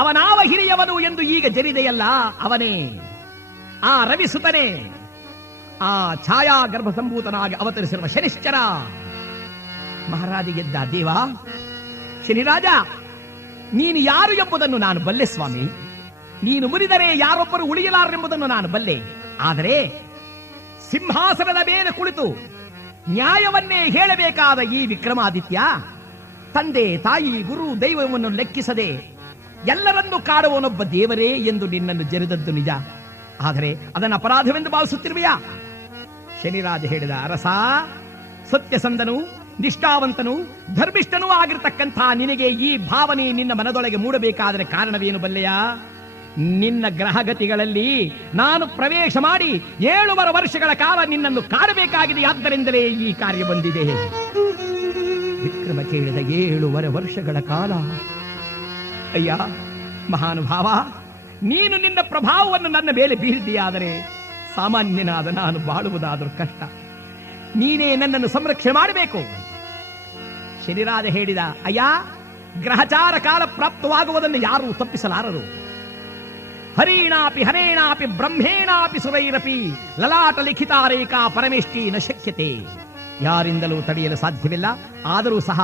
ಅವನಾವ ಹಿರಿಯವನು ಎಂದು ಈಗ ಜರಿದೆಯಲ್ಲ, ಅವನೇ ಆ ರವಿಸುತನೇ, ಆ ಛಾಯಾ ಗರ್ಭಸಂಭೂತನಾಗಿ ಅವತರಿಸಿರುವ ಶನಿಶ್ಚರ. ಮಹಾರಾಜ ಗೆದ್ದ. ದೇವ ಶನಿರಾಜ, ನೀನು ಯಾರು ಎಂಬುದನ್ನು ನಾನು ಬಲ್ಲೆ ಸ್ವಾಮಿ. ನೀನು ಮುರಿದರೆ ಯಾರೊಬ್ಬರು ಉಳಿಯಲಾರೆಂಬುದನ್ನು ನಾನು ಬಲ್ಲೆ. ಆದರೆ ಸಿಂಹಾಸನದ ಮೇಲೆ ಕುಳಿತು ನ್ಯಾಯವನ್ನೇ ಹೇಳಬೇಕಾದ ಈ ವಿಕ್ರಮಾದಿತ್ಯ, ತಂದೆ ತಾಯಿ ಗುರು ದೈವವನ್ನು ಲೆಕ್ಕಿಸದೆ ಎಲ್ಲರನ್ನೂ ಕಾಡುವನೊಬ್ಬ ದೇವರೇ ಎಂದು ನಿನ್ನನ್ನು ಜರಿದದ್ದು ನಿಜ. ಆದರೆ ಅದನ್ನು ಅಪರಾಧವೆಂದು ಭಾವಿಸುತ್ತಿರುವೆಯಾ? ಶನಿರಾಜ ಹೇಳಿದ, ಅರಸ, ಸತ್ಯಸಂಧನು, ನಿಷ್ಠಾವಂತನು, ಧರ್ಮಿಷ್ಠನೂ ಆಗಿರತಕ್ಕಂಥ ನಿನಗೆ ಈ ಭಾವನೆ ನಿನ್ನ ಮನದೊಳಗೆ ಮೂಡಬೇಕಾದರೆ ಕಾರಣವೇನು ಬಲ್ಲೆಯಾ? ನಿನ್ನ ಗ್ರಹಗತಿಗಳಲ್ಲಿ ನಾನು ಪ್ರವೇಶ ಮಾಡಿ 7 ವರ್ಷಗಳ ಕಾಲ ನಿನ್ನನ್ನು ಕಾಡಬೇಕಾಗಿದೆ. ಆದ್ದರಿಂದಲೇ ಈ ಕಾರ್ಯ ಬಂದಿದೆ. ವಿಕ್ರಮ ಕೇಳಿದ, 7 ವರ್ಷಗಳ ಕಾಲ? ಅಯ್ಯ ಮಹಾನುಭಾವ, ನೀನು ನಿನ್ನ ಪ್ರಭಾವವನ್ನು ನನ್ನ ಮೇಲೆ ಬೀರಿದೆಯಾದರೆ ಸಾಮಾನ್ಯನಾದ ನಾನು ಬಾಳುವುದಾದರೂ ಕಷ್ಟ. ನೀನೇ ನನ್ನನ್ನು ಸಂರಕ್ಷಣೆ ಮಾಡಬೇಕು. ಶನಿರಾಜ ಹೇಳಿದ, ಅಯ್ಯ, ಗ್ರಹಚಾರ ಕಾಲ ಪ್ರಾಪ್ತವಾಗುವುದನ್ನು ಯಾರೂ ತಪ್ಪಿಸಲಾರರು. ಹರೀಣಾಪಿ ಹರೇಣಾಪಿ ಬ್ರಹ್ಮೇಣಾಪಿ ಸುರೈರಪಿ ಲಲಾಟ ಲಿಖಿತಾರೇಖಾ ಪರಮೇಷ್ಟಿ ನ ಶಕ್ಯತೆ. ಯಾರಿಂದಲೂ ತಡೆಯಲು ಸಾಧ್ಯವಿಲ್ಲ. ಆದರೂ ಸಹ